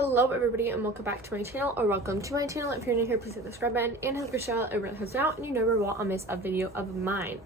Hello everybody and welcome back to my channel, or welcome to my channel. If you're new here, please hit the subscribe button and hit the bell. It really helps out and you never will miss a video of mine.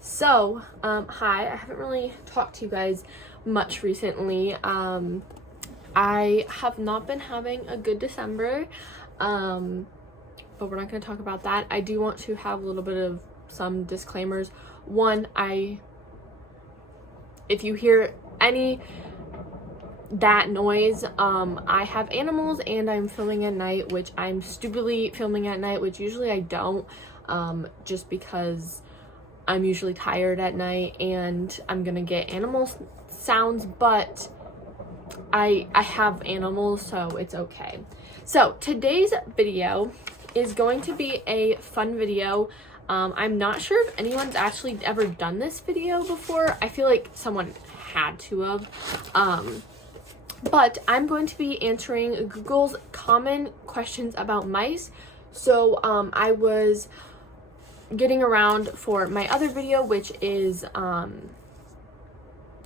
So hi, I haven't really talked to you guys much recently. I have not been having a good December, but we're not going to talk about that. I do want to have a little bit of some disclaimers. One, if you hear any that noise, I have animals and I'm filming at night, which I'm stupidly filming at night, which usually I don't, just because I'm usually tired at night and I'm gonna get animal sounds, but I have animals, so it's okay. So today's video is going to be a fun video. I'm not sure if anyone's actually ever done this video before. I feel like someone had to have. But I'm going to be answering Google's common questions about mice. So I was getting around for my other video, which is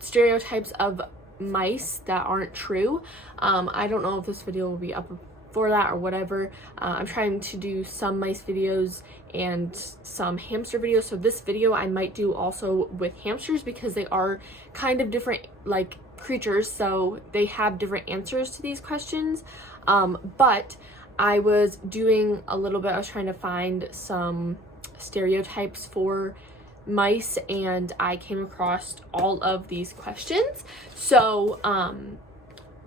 stereotypes of mice that aren't true. I don't know if this video will be up for that or whatever. I'm trying to do some mice videos and some hamster videos. So this video I might do also with hamsters because they are kind of different, like, creatures, so they have different answers to these questions. But I was doing a little bit, I was trying to find some stereotypes for mice and I came across all of these questions. So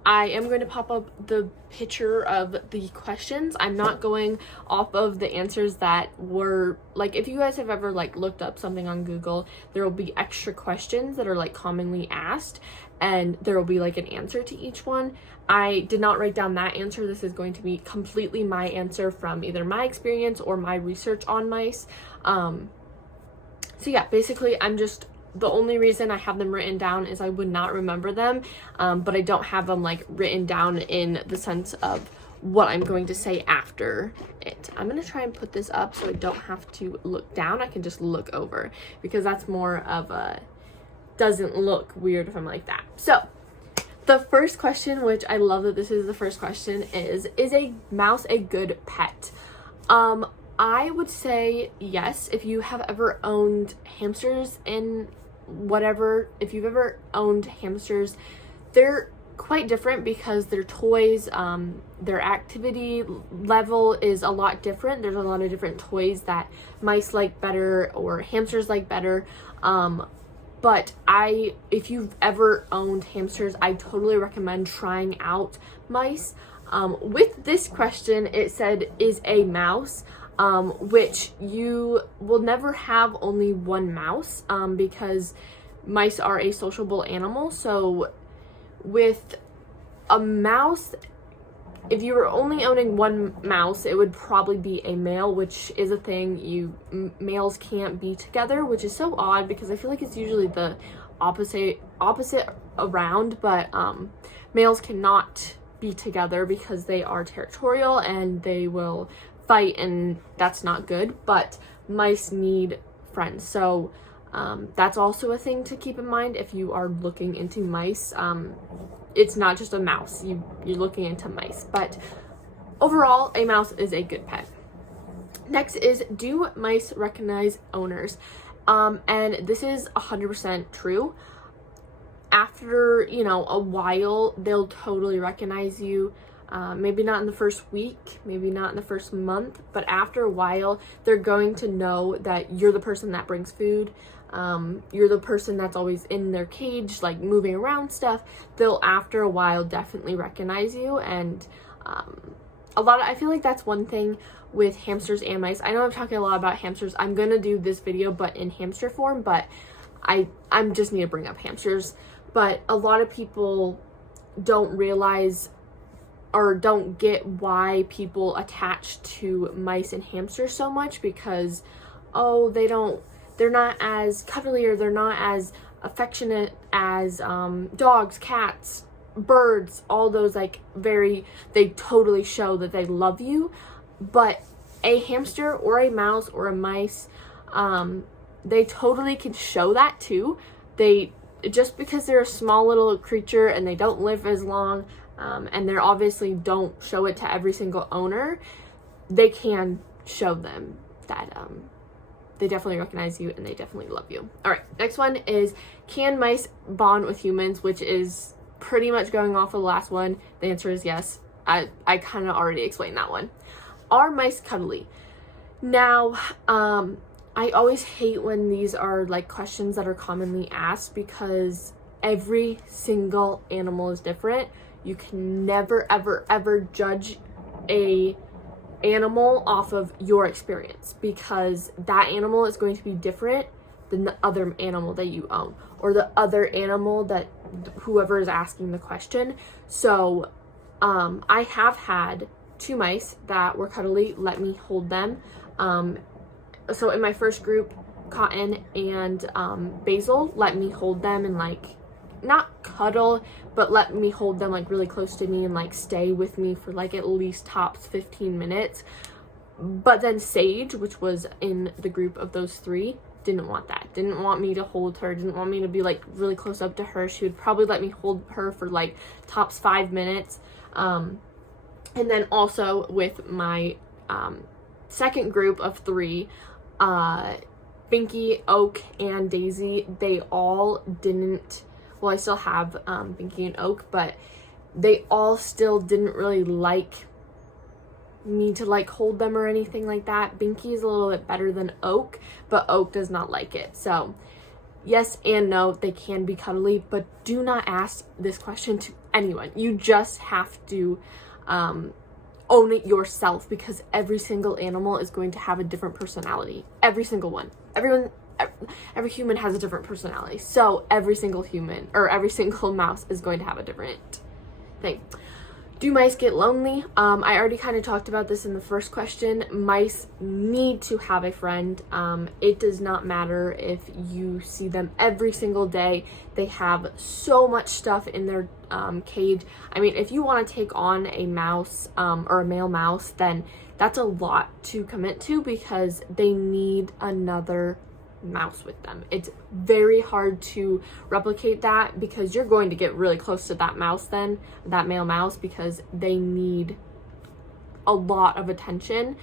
I am going to pop up the picture of the questions. I'm not going off of the answers that were, like, if you guys have ever like looked up something on Google, there will be extra questions that are like commonly asked and there will be like an answer to each one. I did not write down that answer. This is going to be completely my answer from either my experience or my research on mice. So yeah, basically the only reason I have them written down is I would not remember them, but I don't have them like written down in the sense of what I'm going to say after it. I'm going to try and put this up so I don't have to look down. I can just look over because that's more of a, doesn't look weird if I'm like that. So the first question, which I love that this is the first question, is a mouse a good pet? I would say yes. If you have ever owned hamsters and whatever, if you've ever owned hamsters, they're quite different because they're toys. Their activity level is a lot different. There's a lot of different toys that mice like better or hamsters like better. But if you've ever owned hamsters, I totally recommend trying out mice. With this question, it said, is a mouse, which you will never have only one mouse, because mice are a sociable animal. So with a mouse, if you were only owning one mouse, it would probably be a male, which is a thing. Males can't be together, which is so odd because I feel like it's usually the opposite around, but males cannot be together because they are territorial and they will fight, and that's not good. But mice need friends, so that's also a thing to keep in mind if you are looking into mice. It's not just a mouse, you're looking into mice, but overall a mouse is a good pet. Next is, do mice recognize owners? And this is 100% true. After, a while, they'll totally recognize you. Maybe not in the first week, maybe not in the first month, but after a while, they're going to know that you're the person that brings food. You're the person that's always in their cage, like moving around stuff. They'll, after a while, definitely recognize you. And I feel like that's one thing with hamsters and mice. I know I'm talking a lot about hamsters. I'm gonna do this video, but in hamster form, but I just need to bring up hamsters. But a lot of people don't realize or don't get why people attach to mice and hamsters so much, because, oh, they're not as cuddly or they're not as affectionate as dogs, cats, birds, all those, like, they totally show that they love you. But a hamster or a mouse or a mice, they totally can show that too. Just because they're a small little creature and they don't live as long, and they obviously don't show it to every single owner, they can show them that they definitely recognize you and they definitely love you. All right, next one is, can mice bond with humans, which is pretty much going off of the last one. The answer is yes. I kind of already explained that one. Are mice cuddly? Now, I always hate when these are like questions that are commonly asked, because every single animal is different. You can never, ever, ever judge a animal off of your experience, because that animal is going to be different than the other animal that you own, or the other animal that whoever is asking the question. So I have had 2 mice that were cuddly, let me hold them. So in my first group, Cotton and Basil let me hold them and like, not cuddle, but let me hold them like really close to me and like stay with me for like at least tops 15 minutes. But then Sage, which was in the group of those 3, didn't want that. Didn't want me to hold her, didn't want me to be like really close up to her. She would probably let me hold her for like tops 5 minutes. And then also with my second group of 3, Binky, Oak, and Daisy, they all didn't, well, I still have Binky and Oak, but they all still didn't really like me to like hold them or anything like that. Binky is a little bit better than Oak, but Oak does not like it. So yes and no, they can be cuddly, but do not ask this question to anyone. You just have to own it yourself, because every single animal is going to have a different personality. Every single one. Every human has a different personality. So every single human, or every single mouse, is going to have a different thing. Do mice get lonely? I already kind of talked about this in the first question. Mice need to have a friend. It does not matter if you see them every single day. They have so much stuff in their cage. I mean, if you want to take on a mouse or a male mouse, then that's a lot to commit to, because they need another mouse with them. It's very hard to replicate that, because you're going to get really close to that mouse, then that male mouse, because they need a lot of attention,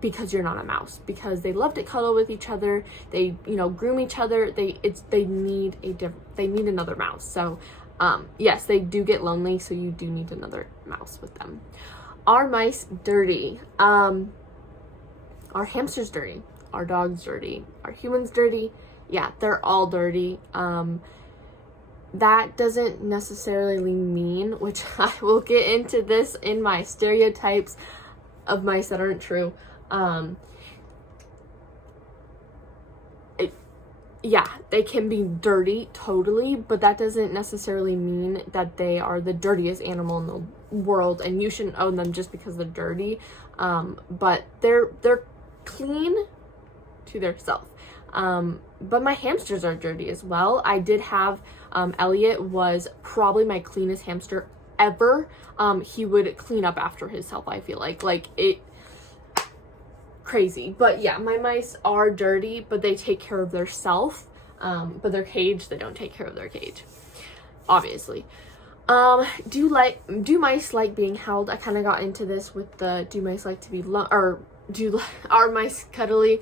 because you're not a mouse, because they love to cuddle with each other, they groom each other, they need another mouse. So yes, they do get lonely, so you do need another mouse with them. Are mice dirty? Are hamsters dirty? Are dogs dirty? Are humans dirty? Yeah, they're all dirty. That doesn't necessarily mean, which I will get into this in my stereotypes of mice that aren't true. Yeah, they can be dirty, totally, but that doesn't necessarily mean that they are the dirtiest animal in the world, and you shouldn't own them just because they're dirty. But they're clean to their self. But my hamsters are dirty as well. I did have Elliot was probably my cleanest hamster ever. He would clean up after himself, I feel like it crazy. But yeah, my mice are dirty, but they take care of their self. But their cage, they don't take care of their cage, obviously. Do mice like being held? I kind of got into this with the do mice like to be are mice cuddly?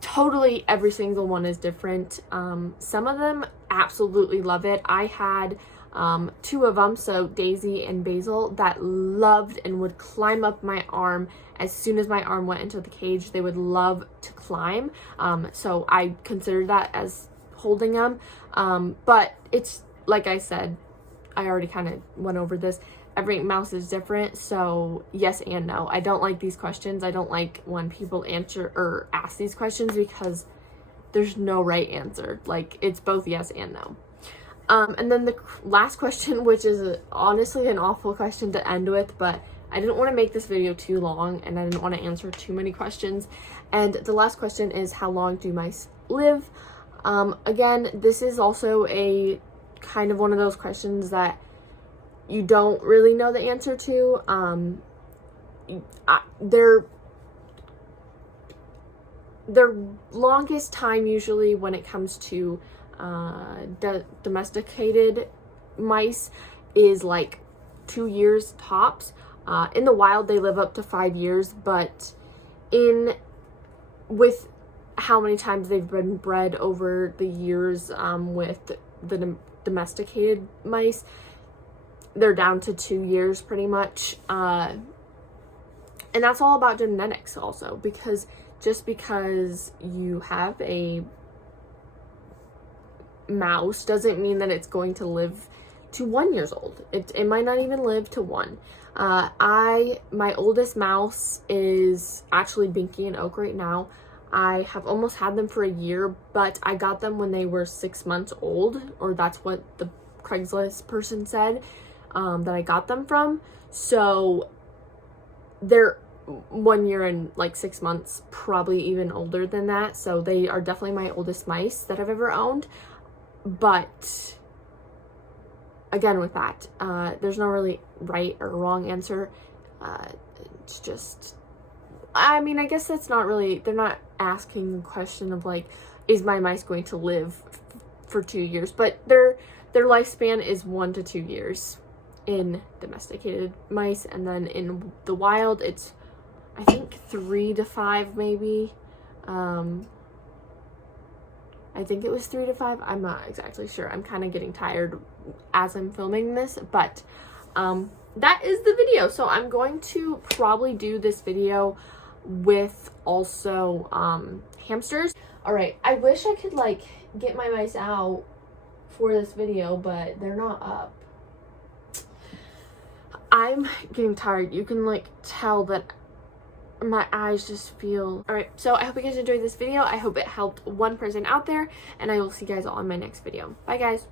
Totally, every single one is different. Some of them absolutely love it. I had 2 of them, so Daisy and Basil, that loved and would climb up my arm. As soon as my arm went into the cage, they would love to climb. So I considered that as holding them. But it's, like I said, I already kind of went over this. Every mouse is different, so yes and no. I don't like these questions. I don't like when people answer or ask these questions, because there's no right answer. Like, it's both yes and no. And then the last question, which is honestly an awful question to end with, but I didn't want to make this video too long, and I didn't want to answer too many questions. And the last question is, how long do mice live? Again, this is also a kind of one of those questions that you don't really know the answer to. Their longest time, usually when it comes to domesticated mice is like 2 years tops. In the wild, they live up to 5 years, but with how many times they've been bred over the years with the domesticated mice, they're down to 2 years pretty much. And that's all about genetics also, because just because you have a mouse doesn't mean that it's going to live to 1 year old. It might not even live to 1. My oldest mouse is actually Binky and Oak right now. I have almost had them for a year, but I got them when they were 6 months old, or that's what the Craigslist person said that I got them from. So they're 1 year and like 6 months, probably even older than that. So they are definitely my oldest mice that I've ever owned. But again, with that, there's no really right or wrong answer. It's just, I mean, I guess that's not really, they're not asking the question of like, is my mice going to live for 2 years? But their lifespan is 1 to 2 years in domesticated mice, and then in the wild, it's, I think, 3 to 5 maybe. I think it was 3 to 5. I'm not exactly sure. I'm kind of getting tired as I'm filming this, but that is the video. So I'm going to probably do this video with also hamsters. All right, I wish I could like get my mice out for this video, but they're not up. I'm getting tired. You can like tell that my eyes just feel. All right, so I hope you guys enjoyed this video. I hope it helped one person out there, and I will see you guys all in my next video. Bye guys.